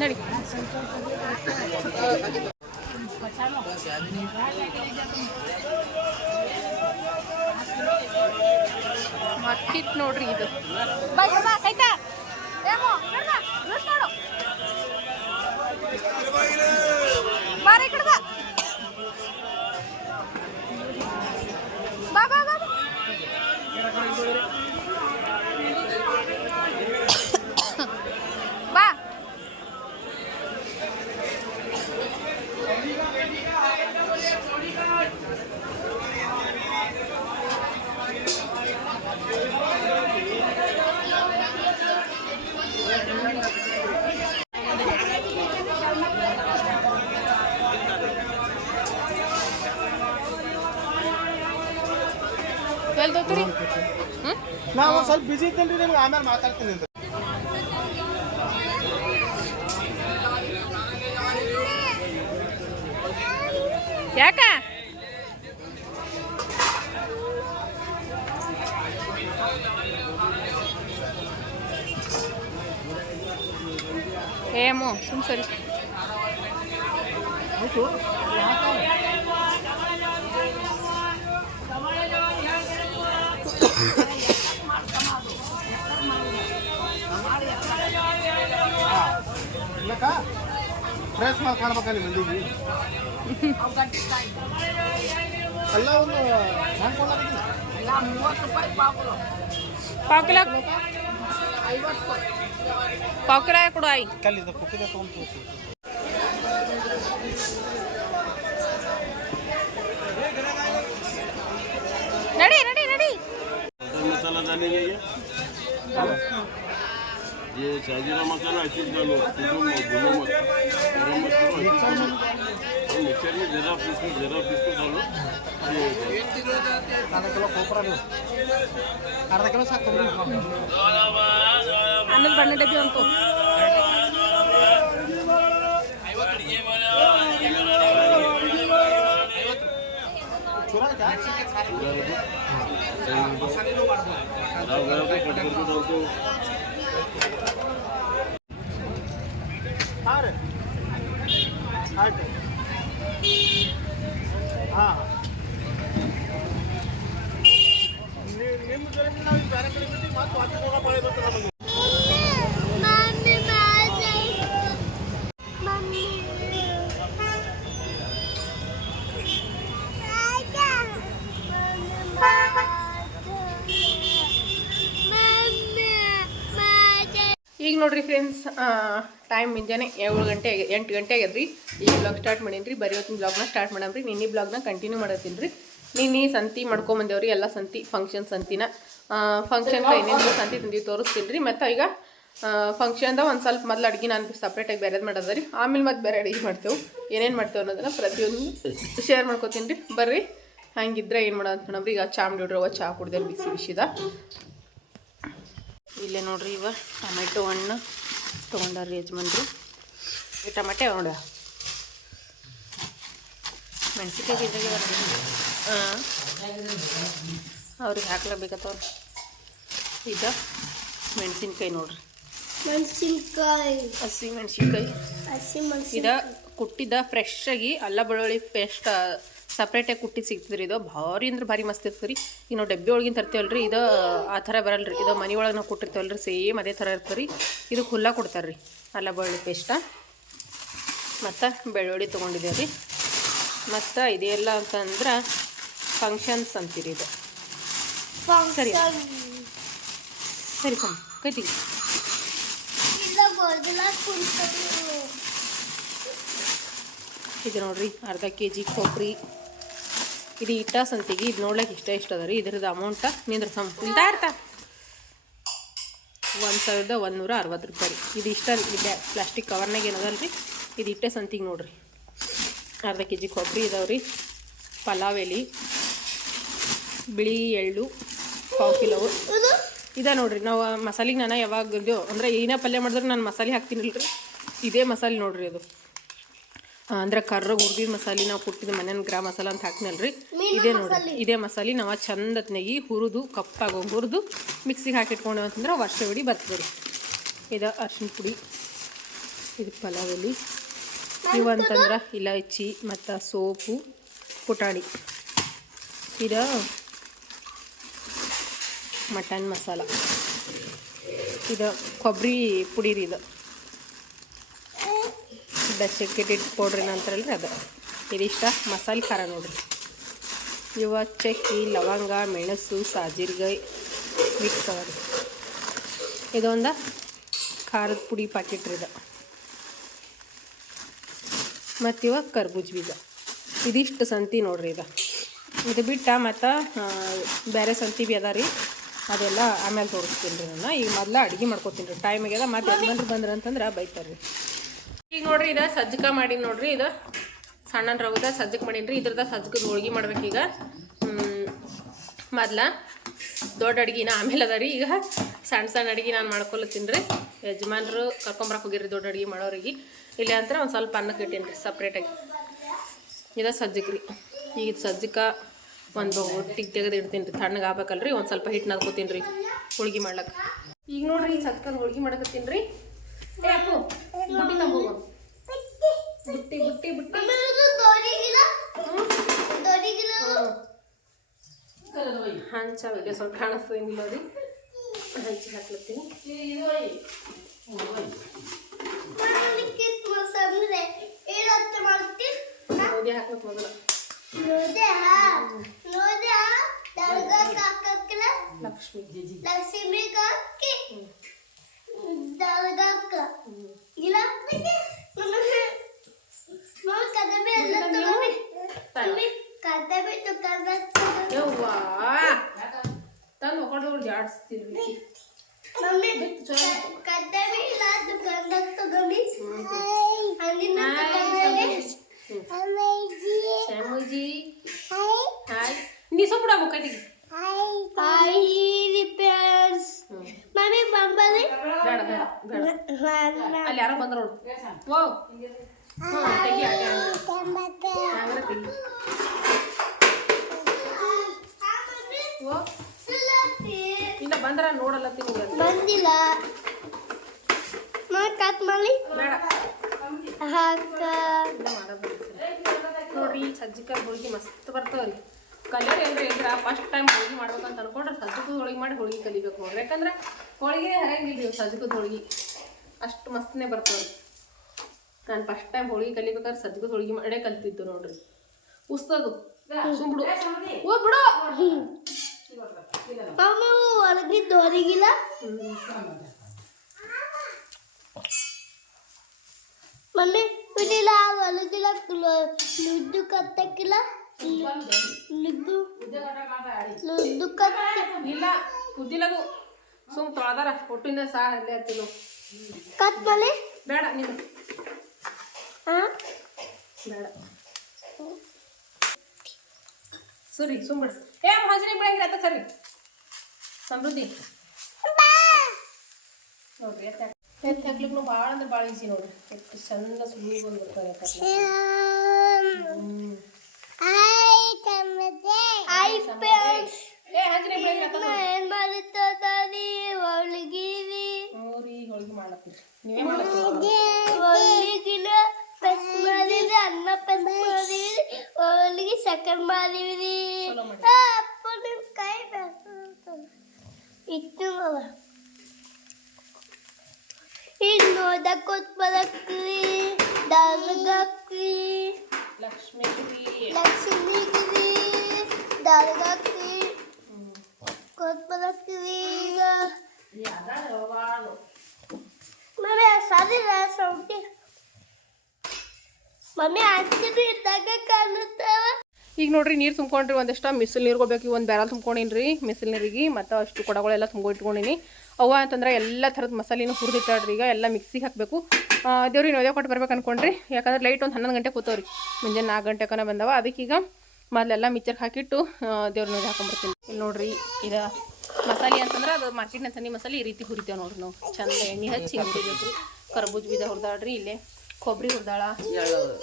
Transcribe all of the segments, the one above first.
ನಡಿ ಮಾರ್ಕೆಟ್ ನೋಡ್ರಿ ಇದು ಆಯ್ತಾ ಬಾರಿ ಕಡೆ ಬಾ ಬಾ ಬಾ ಬಾ ಬಾ ನಾವು ಸ್ವಲ್ಪ ಬಿಜಿ ಇದ್ದೇನೆ ನಿಮ್ಗೆ ಆಮೇಲೆ ಮಾತಾಡ್ತೀನಿ ಯಾಕ ಏಮೋ ಸುಮ್ ಸರಿ ಫ್ರೆಶ್ ಮಾಡಿ ಕಾಣ್ಬೇಕಲ್ಲಿ ಮಂದಿಗೆ ಎಲ್ಲ ಒಂದು ಪಾವ್ ಕಿಲೋ ಕೊಡು ಆಯ್ ಕಲ್ಲಿದ ಕುಟ್ಟಿದ ತೊಗೊಂಡು ನಡಿ ನಡಿ ನಡಿ मसाला डालेंगे ये शाजीरा मसाला अच्छी डालो भूनो मत गरम मसाला मिक्सर में जरा पीस डालो अर्धा किलो कोपरा अर्धा किलो साಕು ಅನ್ನದ ಬಣ್ಣ ಡಬ್ಬಿ ಅಂತು ನಿಮ್ಮ ಜೊತೆ ನಾವು ಬೇರೆ ಕಡೆ ಬಿಟ್ಟು ಮತ್ತೆ ವಾಪಸ್ ಹೋಗೋ ಪಾಳಿ ಬರ್ತಾರೆ ನಮಗೆ ಈಗ ನೋಡ್ರಿ ಫ್ರೆಂಡ್ಸ್ ಟೈಮ್ ಮುಂಜಾನೆ 8 ಗಂಟೆ ಆಗ್ಯದ್ರಿ ಈಗ ಬ್ಲಾಗ್ ಸ್ಟಾರ್ಟ್ ಮಾಡೀನಿ ರೀ ಬರೀವತ್ತಿನ ಬ್ಲಾಗ್ನ ಸ್ಟಾರ್ಟ್ ಮಾಡಮ್ರಿ ನಿನ್ನೆ ಬ್ಲಾಗ್ನ ಕಂಟಿನ್ಯೂ ಮಾಡತ್ತೀನಿ ರೀ ನಿನ್ನೆ ಸಂತಿ ಮಾಡ್ಕೊಂಬಂದೇವ್ರಿ ಎಲ್ಲ ಸಂತಿ ಫಂಕ್ಷನ್ ಸಂತಿನ ಫಂಕ್ಷನ್ಗೆ ಏನೇನು ಸಂತಿ ತಂದೀವಿ ತೋರಿಸ್ತೀನಿ ರೀ ಮತ್ತು ಈಗ ಫಂಕ್ಷನ್ದಾಗ ಒಂದು ಸ್ವಲ್ಪ ಮೊದಲು ಅಡುಗೆ ನಾನು ಸಪ್ರೇಟಾಗಿ ಬೇರೆದು ಮಾಡೋದ ರೀ ಆಮೇಲೆ ಮತ್ತೆ ಬೇರೆ ಅಡುಗೆ ಮಾಡ್ತೇವೆ ಏನೇನು ಮಾಡ್ತೇವೆ ಅನ್ನೋದನ್ನು ಪ್ರತಿಯೊಂದು ಶೇರ್ ಮಾಡ್ಕೊತೀನಿ ರೀ ಬರ್ರಿ ಹಂಗಿದ್ರೆ ಏನು ಮಾಡೋದು ಅಂತ ನೋಡ್ರಿ ಈಗ ಚಾಮ್ಡಿ ರವ ಚಹಾ ಕುಡ್ದೇವ್ರಿ ಬಿಸಿ ಬಿಸಿದ ಇಲ್ಲೇ ನೋಡ್ರಿ ಇವ ಟೊಮೆಟೊ ಹಣ್ಣು ತೊಗೊಂಡಾರ್ರಿ ಯಜಮಾನ್ರು ಈ ಟೊಮೆಟೊ ನೋಡ ಮೆಣಸಿನ್ಕಾಯಿ ಹಾಂ ಅವ್ರಿಗೆ ಹಾಕ್ಲೇಬೇಕತ್ತವ್ರು ಈಗ ಮೆಣಸಿನ್ಕಾಯಿ ನೋಡ್ರಿ ಹಸಿ ಮೆಣಸಿನ್ಕಾಯಿ ಇದ ಕುಟ್ಟಿದ ಫ್ರೆಶ್ ಆಗಿ ಅಲ್ಲ ಬೆಳ್ಳುಳ್ಳಿ ಪೇಸ್ಟ್ ಸಪ್ರೇಟಾಗಿ ಕುಟ್ಟಿ ಸಿಗ್ತದ್ರಿ ಇದು ಭಾರಿ ಅಂದ್ರೆ ಭಾರಿ ಮಸ್ತ್ ಇರ್ತದೆ ರೀ ಈಗ ನಾವು ಡಬ್ಬಿ ಒಳಗಿನ ತರ್ತೀವಲ್ರಿ ಇದು ಆ ಥರ ಬರಲ್ಲ ರೀ ಇದು ಮನೆ ಒಳಗೆ ನಾವು ಕೊಟ್ಟಿರ್ತೀವಲ್ರಿ ಸೇಮ್ ಅದೇ ಥರ ಇರ್ತದೆ ರೀ ಇದು ಖುಲ್ಲಾ ಕೊಡ್ತಾರೆ ರೀ ಅಲ್ಲ ಬೆಳ್ಳುಳ್ಳಿ ಪೇಸ್ಟ ಮತ್ತು ಬೆಳ್ಳುಳ್ಳಿ ತೊಗೊಂಡಿದ್ದೇವೆ ರೀ ಮತ್ತು ಇದೆಲ್ಲ ಅಂತಂದ್ರೆ ಫಂಕ್ಷನ್ಸ್ ಅಂತೀರಿ ಇದು ಸರಿ ಸರಿ ಕಮ್ಮ ಕೈತಿ ಇದು ನೋಡ್ರಿ ಅರ್ಧ kg ಕೊಬ್ಬರಿ ಇದು ಇಟ್ಟ ಸಂತಿಗೆ ಇದು ನೋಡ್ಲಿಕ್ಕೆ ಇಷ್ಟ ಅದ ರೀ ಇದ್ರದ್ದು ಅಮೌಂಟ ನಿಂದ್ರ ಸಂತ ಇರ್ತಾ 1160 ರೂಪಾಯಿ ರೀ ಇದು ಇಷ್ಟ ರೀ ಪ್ಲಾಸ್ಟಿಕ್ ಕವರ್ನಾಗ ಏನದಲ್ಲ ರೀ ಇದು ಇಟ್ಟೆ ಸಂತಿಗೆ ನೋಡ್ರಿ ಅರ್ಧ kg ಕೊಬ್ಬರಿ ಇದಾವೆ ರೀ ಪಲಾವ್ ಎಲೆ ಬಿಳಿ ಎಳ್ಳು 1/4 ಕಿಲೋ ಇದೆ ನೋಡ್ರಿ ನಾವು ಮಸಾಲೆಗೆ ನಾನು ಯಾವಾಗ ಅಂದರೆ ಏನೇ ಪಲ್ಯ ಮಾಡಿದ್ರೆ ನಾನು ಮಸಾಲೆ ಹಾಕ್ತೀನಿಲ್ಲ ರೀ ಇದೇ ಮಸಾಲೆ ನೋಡ್ರಿ ಅದು ಅಂದ್ರೆ ಕರ್ರಗೆ ಹುರಿದಿದ್ದ ಮಸಾಲೆ ನಾವು ಕೊಟ್ಟಿದ್ದು ಮನೇನ ಗ್ರಾಮ್ ಮಸಾಲ ಅಂತ ಹಾಕ್ನಲ್ಲ ರೀ ಇದೇ ನೋಡ್ರಿ ಇದೇ ಮಸಾಲೆ ನಾವು ಚಂದತ್ನಾಗಿ ಹುರಿದು ಕಪ್ಪಾಗಿ ಹುರಿದು ಮಿಕ್ಸಿಗೆ ಹಾಕಿಟ್ಕೊಂಡೇವು ಅಂತಂದ್ರೆ ವರ್ಷವಿಡೀ ಬರ್ತದೆ ರೀ ಇದು ಅರ್ಶಿಣ ಪುಡಿ ಇದು ಪಲಾವ್ ಎಲೆ. ಇವು ಅಂತಂದ್ರೆ ಇಲಾಚಿ ಮತ್ತು ಸೋಪು ಪುಟಾಣಿ. ಇದು ಮಟನ್ ಮಸಾಲ. ಇದು ಕೊಬ್ಬರಿ ಪುಡಿ ರೀ. ಇದು ಡೆಸಿಕೇಟೆಡ್ ಪೌಡ್ರ್ ಏನಂತಾರಲ್ರಿ ಅದು. ಇದಿಷ್ಟ ಮಸಾಲೆ ಖಾರ ನೋಡ್ರಿ. ಇವ ಚಕ್ಕಿ, ಲವಂಗ, ಮೆಣಸು, ಸಾಜೀರಿಗೆ ಮಿಕ್ಸ್ ಅದ ರೀ. ಇದೊಂದು ಖಾರದ ಪುಡಿ ಪ್ಯಾಕೆಟ್ ರೀ ಇದು. ಮತ್ತು ಇವ ಕರ್ಬೂಜ ಬೀಜ. ಇದಿಷ್ಟು ಸಂತಿ ನೋಡ್ರಿ. ಇದು ಬಿಟ್ಟು ಮತ್ತು ಬೇರೆ ಸಂತಿ ಬಿ ಅದ ರೀ. ಅದೆಲ್ಲ ಆಮೇಲೆ ತೋರಿಸ್ತೀನಿ ರೀ. ನಾನು ಈಗ ಮೊದಲು ಅಡುಗೆ ಮಾಡ್ಕೊತೀನಿ ರೀ. ಟೈಮ್ ಆಗ್ಯದ. ಮತ್ತು ಯಜಮಾನ್ರು ಬಂದ್ರೆ ಅಂತಂದ್ರೆ ಬೈತಾರೆ ರೀ. ಈಗ ನೋಡ್ರಿ ಇದು ಸಜ್ಜಕ ಮಾಡೀನಿ ನೋಡ್ರಿ. ಇದು ಸಣ್ಣ ರವದ ಸಜ್ಜಕ್ಕೆ ಮಾಡೀನಿ ರೀ. ಇದ್ರದ ಸಜ್ಜಕದ ಹೋಳ್ಗೆ ಮಾಡ್ಬೇಕೀಗ. ಮೊದ್ಲ ದೊಡ್ಡ ಅಡ್ಗಿನ ಆಮೇಲೆ ಅದ ರೀ. ಈಗ ಸಣ್ಣ ಸಣ್ಣ ಅಡ್ಗೆ ನಾನು ಮಾಡ್ಕೊಳತ್ತೀನಿ ರೀ. ಯಜಮಾನ್ರು ಕರ್ಕೊಂಬರಕ್ಕೆ ಹೋಗಿರಿ ದೊಡ್ಡ ಅಡ್ಗೆ ಮಾಡೋರಿಗೆ. ಇಲ್ಲಿ ಅಂತ ಒಂದು ಸ್ವಲ್ಪ ಅನ್ನಕ್ಕೆ ಇಟ್ಟೀನಿ ರೀ ಸಪ್ರೇಟಾಗಿ. ಇದು ಸಜ್ಜಕ್ಕೆ ರೀ. ಈಗ ಸಜ್ಜಕ ಒಂದು ಒಟ್ಟಿಗೆ ತೆಗೆದು ಇಡ್ತೀನಿ ರೀ. ತಣ್ಣಗೆ ಆಗ್ಬೇಕಲ್ರಿ. ಒಂದು ಸ್ವಲ್ಪ ಹಿಟ್ಟು ನಾದ್ಕೋತೀನಿ ರೀ ಹೋಳ್ಗೆ ಮಾಡ್ಲಕ್ಕೆ. ಈಗ ನೋಡ್ರಿ ಈ ಸಜ್ಜಕದ ಹೋಳ್ಗೆ ಮಾಡಕತ್ತೀನಿ ರೀ. ಏ ಅಪ್ಪು ಬುಟ್ಟಿ ತಗೋ. ಬುಟ್ಟಿ ಬುಟ್ಟಿ ಬುಟ್ಟಿ ಹಂಚ ವಿಡಿಯೋ ಸ್ವಲ್ಪ ಕಾಣಿಸ್ತಿಲ್ಲ ರೀ. ಹಂಚಿ ಹಾಕ್ಲತ್ತೀನಿ. ಸೌದೆ ಹಾಕ್ಬೇಕು ಮೊದಲು. ಲಕ್ಷ್ಮಿ ತಂದು ಹೊಕೊಂಡು ಜಾಡಿಸ್ತೀವಿ. ಶ್ಯಾಮೂಜಿ ಹಾಯ್. ನೀ ಸೊಪ್ಪು ಬಿಡ ಮುಖೈತಿಗೆ. ಬೇಡ ಬೇಡ ಬೇಡ. ಅಲ್ಲಿ ಯಾರೋ ಬಂದ್ರು ನೋಡು. ಓ ತೆಗಿ ಆಟೆ ತೆಗಿ. ಓ ಇಲ್ಲ ಬಂದ್ರ ನೋಡಲ್ಲತ್ತೀನಿ. ಬಂದಿಲ್ಲ ಬೇಡ ನೋಡ್ರಿ. ಸಜ್ಜಿಕ ಹೋಳಿಗೆ ಮಸ್ತ್ ಬರ್ತಾವ್ರಿ. ಕಲಿಯೋರು ಏನ್ರಿ ಇದ್ರ ಫಸ್ಟ್ ಟೈಮ್ ಹೋಳಿಗೆ ಮಾಡ್ಬೇಕಂತ ಅನ್ಕೊಂಡ್ರೆ ಸಜ್ಜಕದ ಹೋಳಿಗೆ ಮಾಡಿ ಹೋಳಿಗೆ ಕಲಿಬೇಕು ನೋಡ್ರಿ. ಯಾಕಂದ್ರೆ ಹೋಳಿಗೆ ಹರಂಗಿಲ್ಲ ಸಜ್ಜಕದ ಹೋಳಿಗೆ ಅಷ್ಟು ಮಸ್ತನೇ ಬರ್ತಾವ್ರಿ. ನಾನು ಫಸ್ಟ್ ಟೈಮ್ ಹೋಳಿಗೆ ಕಲಿಬೇಕಾದ್ರೆ ಸಜ್ಜಕದ ಹೋಳಿಗೆ ಮಾಡೇ ಕಲ್ತಿದ್ದು ನೋಡ್ರಿ. ಉಸ್ತದು ಸುಂಬಿಡು. ಓ ಬಿಡು. ಒಳಗಿದ್ದು ಹೊರಗಿಲ್ಲ. ಮಮ್ಮಿ ಬಿಡಿಲ್ಲ ಒಳಗಿಲ್ಲ. ಲುದ್ದು ಕತ್ತಕ್ಕಿಲ್ಲ. ಲುದ್ದು ಇಲ್ಲ ಕುದ್ದಿಲ್ಲದು. ಸುಮ್ ತೊಳೆದಾರ ಒಟ್ಟಿಂದ ಸಾರ ಅಲ್ಲೇ ಹತ್ತಿಲ್ಲ. ಕತ್ ಮಲೆ ಬೇಡ ನೀನು ಬೇಡ. ಸರಿ ಸುಮ್ಬಿಡ. ಏ ಹಾಜರಿ ಬೆಳಂಗಿರ ಆತ ಸರಿ. ಸಮೃದ್ಧಿ ನೋಡ್ರಿ ಎತ್ತ ಹಾಕ್ಲಿಕ್ಕೆ ಭಾಳ ಅಂದ್ರೆ ಭಾಳ ಈಸಿ ನೋಡ್ರಿ. ಎಷ್ಟು ಚಂದ ಸುಳ್ಳಿ ಬಂದ್ಬಿಡ್ತಾರೆ. ಏನ್ ಮಾಡುತ್ತದಾರಿ ಹೋಳಿಗಿರಿ ಹೋಳಿಗೆ ಮಾಡ್ಲತ್ತೀರಿ ನೀವೇ ಹೋಳಿಗಿನ ಪೆಸ್ ಮಾಡಿದ್ರಿ. ಅನ್ನ ಪೆಸ್ ಮಾಡಿದ್ರಿ. ಹೋಳಿಗೆ ಸಕ್ಕರೆ ಮಾಡಿದ್ರಿ. ಅಪ್ಪ ನಿಮ್ ಕೈ ಇತ್ತು ಇನ್ನೋದ ಕೊತ್ಬರಕ್ರಿ ದಾರ್ಗಕ್ರಿ ಲಕ್ಷ್ಮೀಗಿರಿ ದಾರ್ಗಕ್ರಿ ಕೊತ್ಬರಕ್ರಿ. ಮಮ್ಮಿ ಸರಿ ಸೌಟಿ ಮಮ್ಮಿ ಹಚ್ಚಿದ್ರು ಇದ್ದಾಗ ಕಾಣುತ್ತವ. ಈಗ ನೋಡ್ರಿ ನೀರು ತುಂಬ್ಕೊಂಡ್ರಿ. ಒಂದಷ್ಟು ಮಿಸಲ್ ನೀರು ಹೋಗ್ಬೇಕು. ಒಂದು ಬ್ಯಾರಲ್ ತುಂಬ್ಕೊಂಡಿನಿ ಮಿಸಲ್ ನೀರಿಗೆ. ಮತ್ತು ಅಷ್ಟು ಕೊಡಗಳೆಲ್ಲ ತುಂಬಿಟ್ಕೊಂಡಿನಿ. ಅವ್ವ ಅಂತಂದ್ರೆ ಎಲ್ಲ ಥರದ ಮಸಾಲೆನೂ ಹುರಿದಿಟ್ಟಾಡ್ರಿ. ಈಗ ಎಲ್ಲ ಮಿಕ್ಸಿಗೆ ಹಾಕಬೇಕು. ದೇವ್ರಿಗೆ ನೈವೇದ್ಯ ಕೊಟ್ಟು ಬರ್ಬೇಕು ಅನ್ಕೊಂಡ್ರಿ. ಯಾಕಂದ್ರೆ ಲೈಟ್ ಒಂದು 11 ಗಂಟೆ ಕೂತವ್ರಿ. ಮುಂಜಾನೆ 4 ಗಂಟೆಕನ ಬಂದವ. ಅದಕ್ಕೀಗ ಮೊದಲೆಲ್ಲ ಮಿಕ್ಚರ್ಗೆ ಹಾಕಿಟ್ಟು ದೇವ್ರ ನೈವೇದ್ಯ ಹಾಕೊಂಡ್ಬರ್ತೀನಿ. ಇಲ್ಲಿ ನೋಡ್ರಿ ಇದು ಮಸಾಲೆ ಅಂತಂದ್ರೆ ಅದು ಮಾರ್ಕೆಟ್ನ ತಂದಿ ಮಸಾಲೆ ಈ ರೀತಿ ಹುರಿತೇವೆ ನೋಡ್ರಿ ನಾವು. ಚಂದ ಎಣ್ಣೆ ಹಚ್ಚಿ ಹುರಿಬೇಕು. ಕರ್ಬೂಜ ಬೀಜ ಹುರಿದಾಡ್ರಿ. ಇಲ್ಲೇ ಕೊಬ್ಬರಿ ಹುರಿದಾಳ,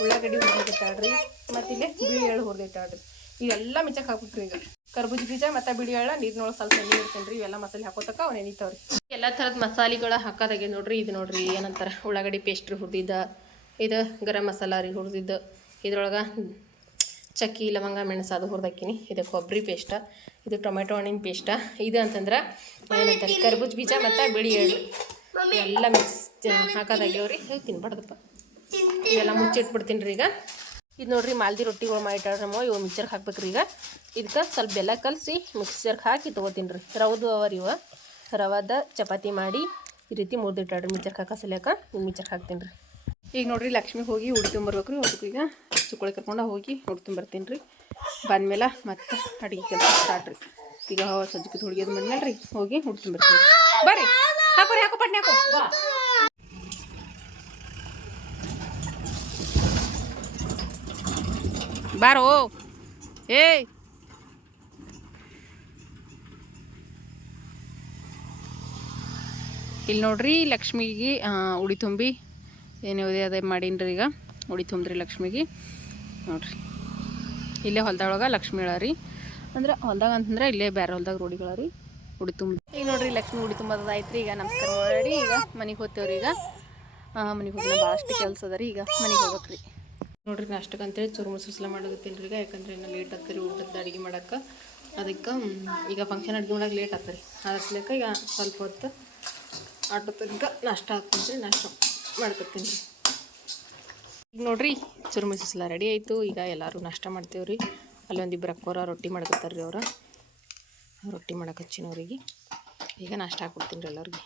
ಉಳ್ಳಾಗಡ್ಡಿ ಹುರಿದಿಟ್ಟಾಡ್ರಿ. ಮತ್ತು ಇಲ್ಲೇ ಬಿಳಿ ಎಳ್ಳು ಹುರಿದಿಟ್ಟಾಡ್ರಿ. ಇವೆಲ್ಲ ಮಿಚ್ಚಕ್ಕೆ ಹಾಕ್ಬಿಟ್ರಿ. ಈಗ ಕರ್ಬೂಜ ಬೀಜ ಮತ್ತು ಬಿಳಿ ಎಳ್ಳ ನೀರಿನೊಳಗೆ ಸ್ವಲ್ಪ ಎಣ್ಣೆ ಇಡ್ತೀನಿ ರೀ. ಇವೆಲ್ಲ ಮಸಾಲೆ ಹಾಕೋತಕ್ಕ ಅವು ನೆನಿತಾವ್ರಿ. ಎಲ್ಲ ಥರದ ಮಸಾಲೆಗಳ ಹಾಕೋದಾಗೆ ನೋಡ್ರಿ. ಇದು ನೋಡ್ರಿ ಏನಂತಾರೆ ಉಳ್ಳಾಗಡ್ಡಿ ಪೇಸ್ಟ್ ರೀ ಹುರಿದಿದ್ದ, ಇದು ಗರಂ ಮಸಾಲ ರೀ ಹುರಿದಿದ್ದು, ಇದ್ರೊಳಗೆ ಚಕ್ಕಿ ಲವಂಗ ಮೆಣಸು ಅದು ಹುರಿದಾಕಿನಿ. ಇದು ಕೊಬ್ಬರಿ ಪೇಸ್ಟ, ಇದು ಟೊಮೆಟೊ ಹಣ್ಣಿನ ಪೇಸ್ಟ, ಇದು ಅಂತಂದ್ರೆ ಏನಂತಾರೆ ಕರ್ಬೂಜ ಬೀಜ ಮತ್ತು ಬಿಳಿ ಎಳ್ಳು ಎಲ್ಲ ಮಿಕ್ಸ್ ಹಾಕೋದಾಗ್ಯವ್ರಿ. ತಿನ್ಬಾರ್ದಪ್ಪ, ಇವೆಲ್ಲ ಮುಚ್ಚಿಟ್ಬಿಡ್ತೀನಿ ರೀ. ಈಗ ಇದು ನೋಡ್ರಿ ಮಾಲ್ದಿ ರೊಟ್ಟಿಗಳು ಮಾಡಿಟ್ಟಾಡ್ರಮ್ಮ, ಇವು ಮಿಕ್ಸರ್ಗೆ ಹಾಕ್ಬೇಕ್ರಿ. ಈಗ ಇದಕ್ಕೆ ಸ್ವಲ್ಪ ಬೆಲ್ಲ ಕಲಸಿ ಮಿಕ್ಸರ್ಗೆ ಹಾಕಿ ತೊಗೋತೀನಿ ರೀ. ರವದು ಅವರಿ ಇವ ರವಾದ ಚಪಾತಿ ಮಾಡಿ ಈ ರೀತಿ ಮುರಿದಿಟ್ಟಾಡ್ರಿ. ಮಿಕ್ಸರ್ಗೆ ಹಾಕೋ ಸಲಿಯಾಕ ಮಿಕ್ಸರ್ಗೆ ಹಾಕ್ತೀನಿ ರೀ. ಈಗ ನೋಡ್ರಿ ಲಕ್ಷ್ಮಿ ಹೋಗಿ ಉಡಿ ತುಂಬರ್ಬೇಕು ರೀ. ಅದಕ್ಕೆ ಈಗ ಚುಕ್ಕಳಿ ಕರ್ಕೊಂಡು ಹೋಗಿ ಉಡಿ ತುಂಬರ್ತೀನಿ ರೀ. ಬಂದಮೇಲೆ ಮತ್ತೆ ಅಡುಗೆ ಕೆಲಸ ಸ್ಟಾರ್ಟ್ ರೀ. ಈಗ ಸಜ್ಜಿಗೆ ಹುಡುಗಿದ್ ಬಂದ್ಮೇಲೆ ರೀ ಹೋಗಿ ಉಡಿ ತುಂಬಿರ್ತೀನಿ. ಬರ್ರಿ ಹಾಕೋ ರೀ, ಹಾಕೋ ಪಟ್ನೆ ಹಾಕೋ. ಬಾ ಬಾರೋ ಏಯ್. ಇಲ್ಲಿ ನೋಡ್ರಿ ಲಕ್ಷ್ಮಿಗೆ ಉಡಿ ತುಂಬಿ ಏನು ಅದೇ ಮಾಡೀನಿ ರೀ. ಈಗ ಉಡಿ ತುಂಬ್ರಿ ಲಕ್ಷ್ಮಿಗೆ ನೋಡ್ರಿ. ಇಲ್ಲೇ ಹೊಲ್ದೊಳಗೆ ಲಕ್ಷ್ಮಿ ಹೇಳ ರೀ. ಅಂದ್ರೆ ಹೊಲ್ದಾಗ ಅಂತಂದ್ರೆ ಇಲ್ಲೇ ಬೇರೆ ಹೊಲ್ದಾಗ ರೋಡಿಗಳ ರೀ ಉಡಿ ತುಂಬ. ಈಗ ನೋಡ್ರಿ ಲಕ್ಷ್ಮಿ ಉಡಿ ತುಂಬೋದಾಯ್ತು ರೀ. ಈಗ ನಮಸ್ಕಾರ ಮಾಡಿ ಈಗ ಮನೆಗೆ ಹೋಗ್ತೇವ್ರಿ. ಈಗ ಮನೆಗೆ ಹೋಗಿ ಭಾಳಷ್ಟು ಕೆಲಸ ಅದ ರೀ. ಈಗ ಮನೆಗೆ ಹೋಗ್ಬೇಕ್ರಿ. ನೋಡ್ರಿ ನಾಷ್ಟಕ್ಕೆ ಅಂತೇಳಿ ಚೂರು ಸುಸ್ಲ ಮಾಡೋಗತ್ತೀನಿ ರೀ. ಈಗ ಯಾಕಂದ್ರೆ ಇನ್ನು ಲೇಟ್ ಆಗ್ತದೆ ರೀ ಊಟದ ಅಡುಗೆ ಮಾಡೋಕ್ಕೆ. ಅದಕ್ಕೆ ಈಗ ಫಂಕ್ಷನ್ ಅಡುಗೆ ಮಾಡೋಕೆ ಲೇಟ್ ಆಗ್ತದೆ ರೀ. ಅದಕ್ಕೆ ಈಗ ಸ್ವಲ್ಪ ಹೊತ್ತು ಆಟೋ ತನಕ ನಾಷ್ಟ ಹಾಕ್ತೀನಿ ರೀ. ನಾಷ್ಟ ಮಾಡ್ಕೊತೀನಿ ರೀ. ಈಗ ನೋಡ್ರಿ ಚುರುಮುರಿ ಸುಸ್ಲ ರೆಡಿ ಆಯಿತು. ಈಗ ಎಲ್ಲರೂ ನಾಷ್ಟ ಮಾಡ್ತೇವೆ ರೀ. ಅಲ್ಲೊಂದಿಬ್ಬರು ಅಕ್ಕೋರ ರೊಟ್ಟಿ ಮಾಡ್ಕೊತಾರೆ ರೀ. ರೊಟ್ಟಿ ಮಾಡಕ್ಕೆ ಹಚ್ಚಿನವ್ರಿಗೆ ಈಗ ನಾಷ್ಟ ಹಾಕ್ಬಿಡ್ತೀನಿ ರೀ ಎಲ್ಲರಿಗೆ.